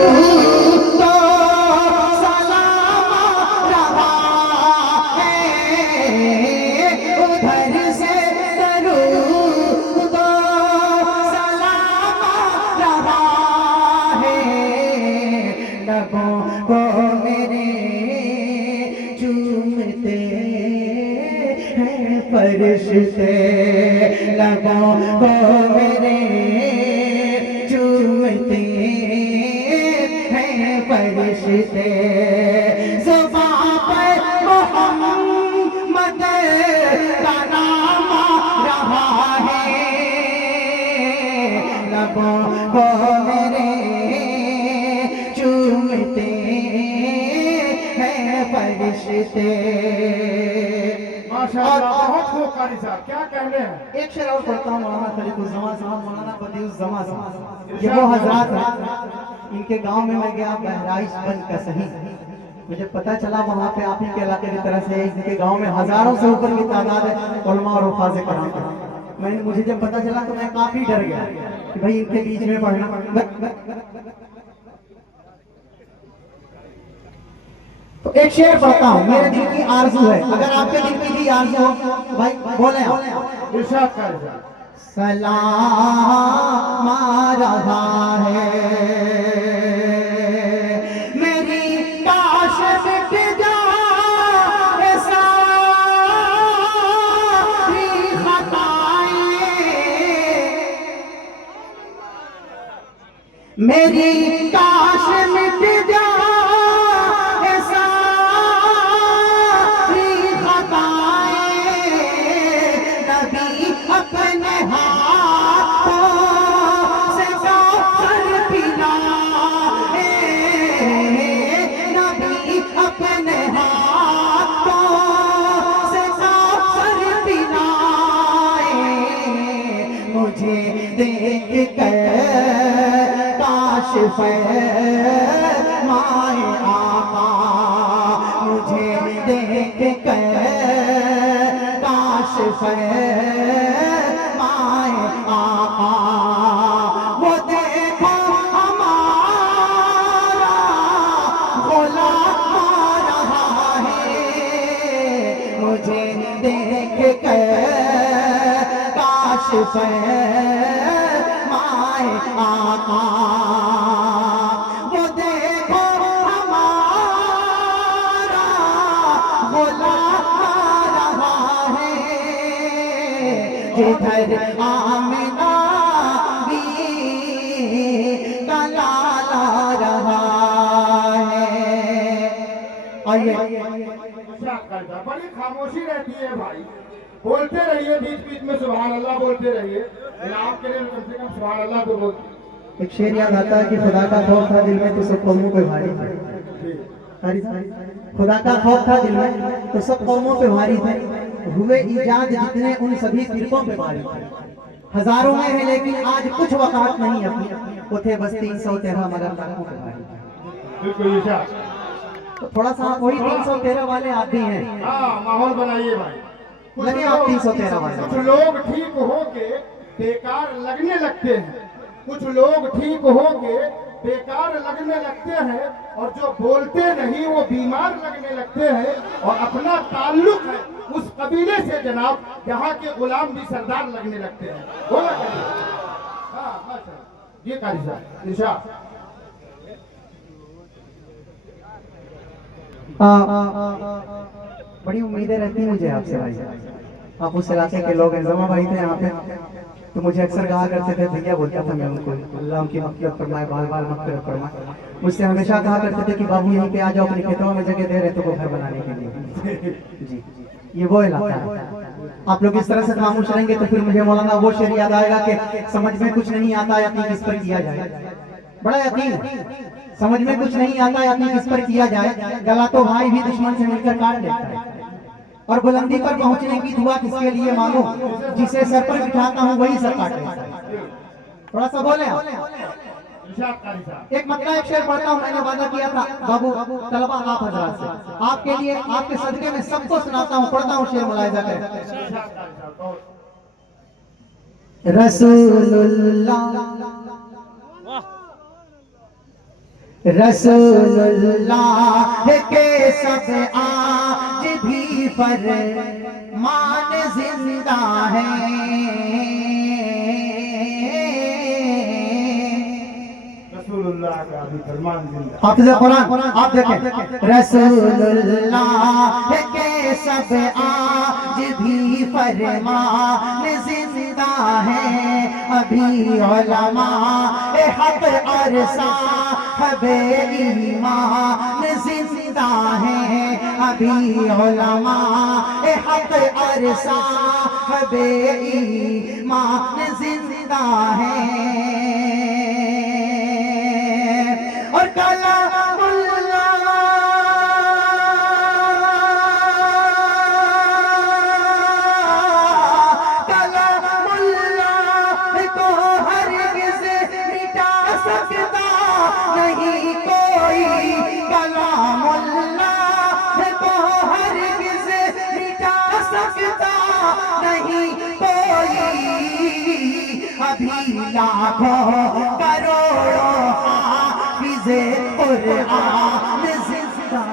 तो सलाम रहा है, उधर से दरूद तो सलाम रहा है। लबों को मेरे चूमते हैं फरिश्ते, लबों को मेरे चूमते हैं फरिश्ते। ज़ुबान पर मोहम्मद का नाम रहा है, लबों को मेरे चूमते हैं फरिश्ते। माशाअल्लाह, बहुत खूब कारी साहब, क्या कहने हैं। एक शेर और पढ़ता हूँ मौलाना खलीकुज़्ज़मान साहब, मौलाना बदियुज़्ज़मान साहब। ये वो हजरात हैं, इनके गांव में मैं गया बहराइच बन का सही, मुझे पता चला वहाँ पे आप ही के इलाके की तरह से इनके गांव में हजारों से ऊपर की तादाद है उलमा और हुफ़ाज़े कराम। मुझे जब पता चला तो मैं काफी डर गया कि भाई इनके बीच में पढ़ना। तो एक शेर पढ़ता हूँ, मेरे दिल की आरज़ू है, अगर आपके दिल की भी आरज़ू हो तो भाई बोले आप। इरशाद कारी साहब। सलाम आ रहा है मेरी काश मिट जाए सारी खताएं, मेरी काश मिट जाए सारी खताएं। नबी अपने हाथों से कौसर पिलाए, नबी अपने हाथों से कौसर पिलाए। मुझे देख कर काश फरमाए आका, मुझे देख कर काश फरमाए आका। वो देखो हमारा गुलाम आ रहा है, मुझे देख कर काश फरमाए आका। वो देखो हमारा गुलाम आ रहा है, जिधर आमिना भी का लाला रहा है। आइए इरशाद कारी साहब, बड़ी खामोशी रहती है भाई, बोलते रहिए, बीच बीच में सुभान अल्लाह बोलते रहिए। इनाम के लिए कम से कम सुभान अल्लाह तो बोलते। एक शेर याद आता है कि खुदा का खौफ था दिल में तो सब कौमों पे भारी थे। खुदा का खौफ था दिल में तो सब कौमों पे भारी थे, हुए ईजाद जितने उन सभी फिरकों पे भारी थे। हजारों में है लेकिन आज कुछ वकात नहीं अपनी, वो थे बस 313 मगर लाखों पे भारी थे। बिल्कुल इरशाद। तो थोड़ा सा वही 313 वाले आप भी हैं, हाँ, माहौल बनाइए भाई। लगे आप 313 वाले। कुछ लोग ठीक होके बेकार लगने लगते हैं, कुछ लोग ठीक होके बेकार लगने लगते हैं, और जो बोलते नहीं वो बीमार लगने लगते हैं, और अपना ताल्लुक है उस कबीले से जनाब जहाँ के गुलाम भी सरदार लगने लगते हैं। बोला करिए। हाँ माशाअल्लाह, ये कारी साहब इरशाद। बड़ी उम्मीदें रहती हैं मुझे आपसे भाई, आप उस इलाके के लोग हैं। जमा भाई थे यहाँ पे तो मुझे अक्सर कहा करते थे, भैया बोलता था मैं उनको, अल्लाह उनकी मग़फ़िरत फरमाए, बार बार मग़फ़िरत फरमाए। मुझसे हमेशा कहा करते थे कि बाबू यहीं पे आ जाओ, अपने खेतों में जगह दे रहे तो वो घर बनाने के लिए। जी, ये वो इलाका है। आप लोग इस तरह से खामोश रहेंगे तो फिर मुझे मौलाना वो शेर याद आएगा कि समझ में कुछ नहीं आता यकीन किस पर किया जाए। बड़ा यकीन, समझ में कुछ नहीं आता यकीन किस पर किया जाए। गला तो भाई भी दुश्मन से मिलकर काट लेता है, और बुलंदी पर पहुंचने की दुआ किसके लिए मांगो, जिसे सर पर बिठाता हूँ वही सर काट लेता है। थोड़ा सा बोले आप। एक मतलब एक शेर पढ़ता हूँ, मैंने वादा किया था बाबू तलबा आप हजरात से, आपके लिए आपके सदके में सबको सुनाता हूँ, पढ़ता हूँ शेर, मुलाहिजा करें। रसूलुल्लाह रसूलुल्लाह के सब आज भी फरमान जिंदा है। रसूलुल्लाह का भी फरमान जिंदा। हाफिज़ कुरान आप देखें, रसूलुल्लाह के सब आज भी फरमान जिंदा है। अभी उलमा हक और साहबे ईमान जिंदा है। अभी उलमा हक और साहबे ईमान जिंदा है। और कलामुल्लाह को हरगिज़ मिटा सकता नहीं कोई। कलामुल्लाह को हरगिज़ मिटा सकता नहीं कोई। अभी लाखों करोड़ों हाफिज़े कुरान जिंदा।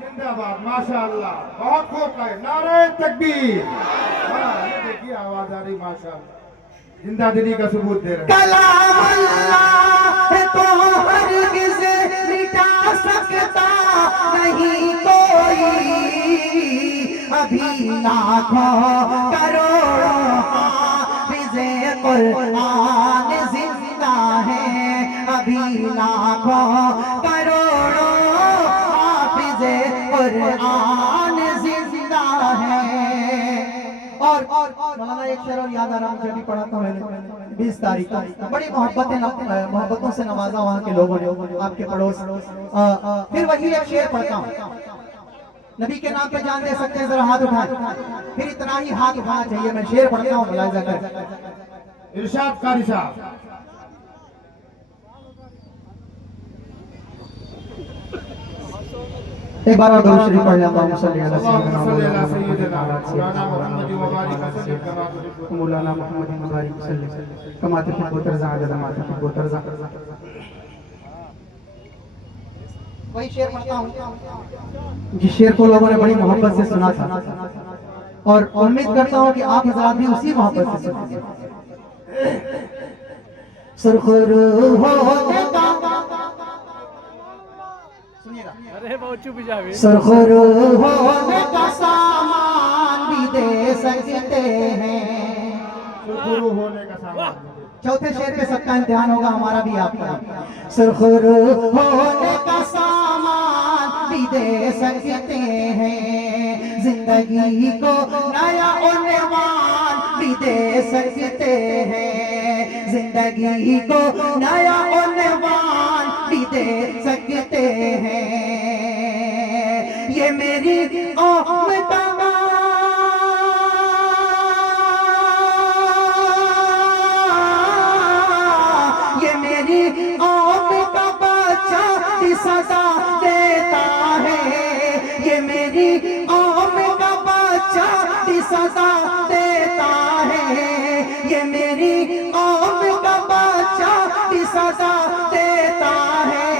जिंदाबाद, माशाअल्लाह, बहुत खूब कहे, नारे तकबीर। हाँ, ये देखिए आवाज आ रही, माशाअल्लाह, जिंदा दिली का सबूत दे रहे हैं। कलाम अल्लाह को हरगिज़ मिटा सकता नहीं कोई। अभी लाखों करोड़ों हाफिज़े कुरान जिंदा है। अभी लाखों करोड़ों हाफिज़े कुरान जिंदा है। और मौलाना एक शेर और याद आ रहा, मुझे भी पढ़ा था मैंने 20 तारीख को। बड़ी मोहब्बतों से नवाजा वहाँ के लोगों ने, आपके पड़ोस। फिर वही एक शेर पढ़ता हूँ, नबी के नाम पे जान दे सकते हैं, जरा हाथ उठाएं। फिर इतना ही हाथ उठाना चाहिए। मैं शेर पढ़ता हूँ, मुलाहिजा कर। इरशाद कारी साहब। एक बार और दुरूद शरीफ पढ़ लेता हूँ। मौलाना मोहम्मद कमा तुहिब्बु तरज़ा अदद मा तुहिब्बु तरज़ा। वही शेर पढ़ता हूँ जिस शेर को लोगों ने बड़ी मोहब्बत से सुना था, और उम्मीद करता हूँ कि आप हज़रात भी उसी मोहब्बत से सुनेंगे। सुरखरू होने का, अरे बहुत चुप जावे। सुरखरू होने का सामान भी दे सकते हैं। सुरखरू होने का सामान। चौथे शेर पे सबका इम्तिहान होगा, हमारा भी आपका। सुरखरू होने का सामान भी दे सकते हैं। जिंदगी को नया उन्वान भी दे सकते हैं। जिंदगी को नया उन्वान भी दे सकते हैं। ये मेरी आमद सदा देता है। ये मेरी आम का बच्चा भी सदा देता है। ये मेरी आम का बच्चा भी सदा देता है।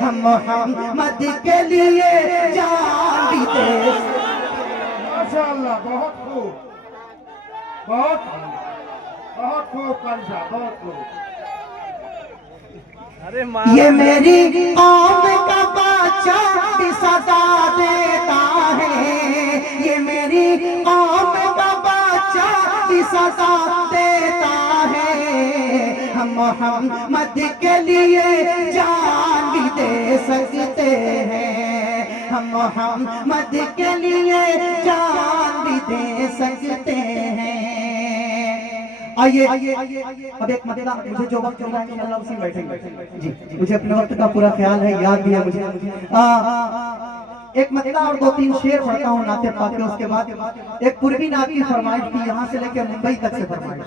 हम मोहम्मद के लिए जान भी दे। माशाअल्लाह, बहुत खूब, बहुत बहुत खूब कंसा, बहुत खूब। अरे ये मेरी आम का बच्चा भी सदा देता है। ये मेरी आम का बच्चा भी सदा देता है। हम मोहम्मद के लिए जान भी दे सकते हैं। हम मोहम्मद के लिए जान भी दे सकते हैं। आइए अब एक मतलब मुझे जो वक्त मिला इंशाल्लाह उसी में बैठेंगे। जी, मुझे अपने वक्त का पूरा ख्याल है, याद भी है मुझे। एक मतलब और 2-3 शेर पढ़ता हूँ नाते पाक के। उसके बाद एक पूर्वी नात की फरमाइश थी, यहाँ से लेकर मुंबई तक से फरमाइश।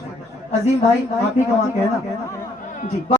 अजीम भाई आप ही का वहाँ कहना जी।